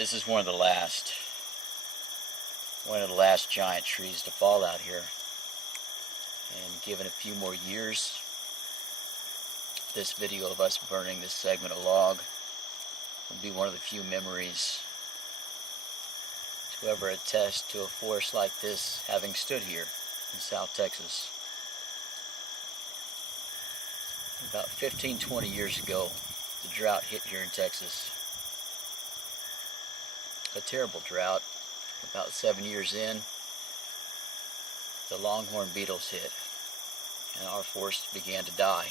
This is one of the last giant trees to fall out here. And given a few more years, this video of us burning this segment of log will be one of the few memories to ever attest to a forest like this having stood here in South Texas. About 15-20 years ago, the drought hit here in Texas. A terrible drought. About 7 years in, the longhorn beetles hit, and our forests began to die.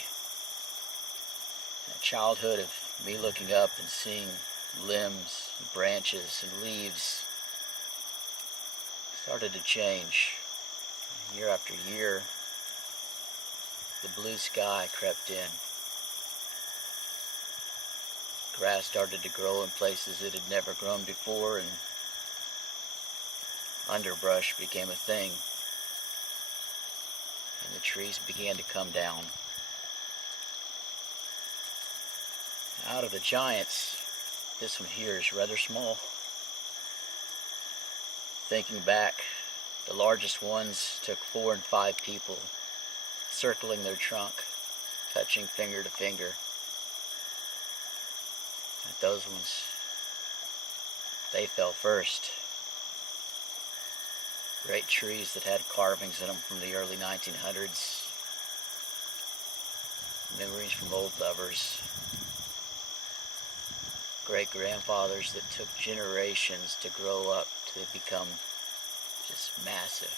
A childhood of me looking up and seeing limbs, and branches, and leaves started to change. Year after year, the blue sky crept in. Grass started to grow in places it had never grown before, and underbrush became a thing. And the trees began to come down. Out of the giants, this one here is rather small. Thinking back, the largest ones took 4 and 5 people, circling their trunk, touching finger to finger. But those ones, they fell first. Great trees that had carvings in them from the early 1900s. Memories from old lovers. Great grandfathers that took generations to grow up to become just massive.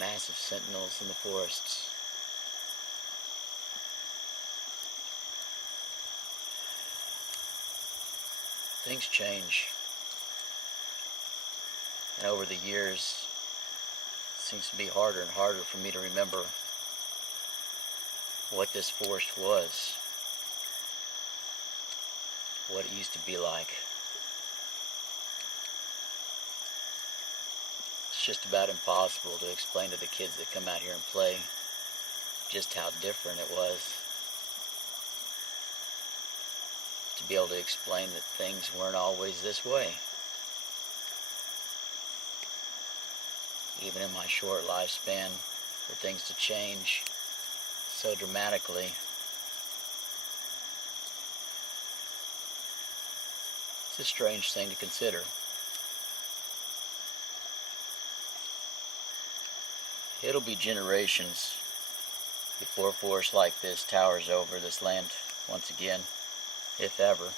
Massive sentinels in the forests. Things change. And over the years, it seems to be harder and harder for me to remember what this forest was. What it used to be like. It's just about impossible to explain to the kids that come out here and play just how different it was. To be able to explain that things weren't always this way. Even in my short lifespan, for things to change so dramatically. It's a strange thing to consider. It'll be generations before a forest like this towers over this land once again, if ever.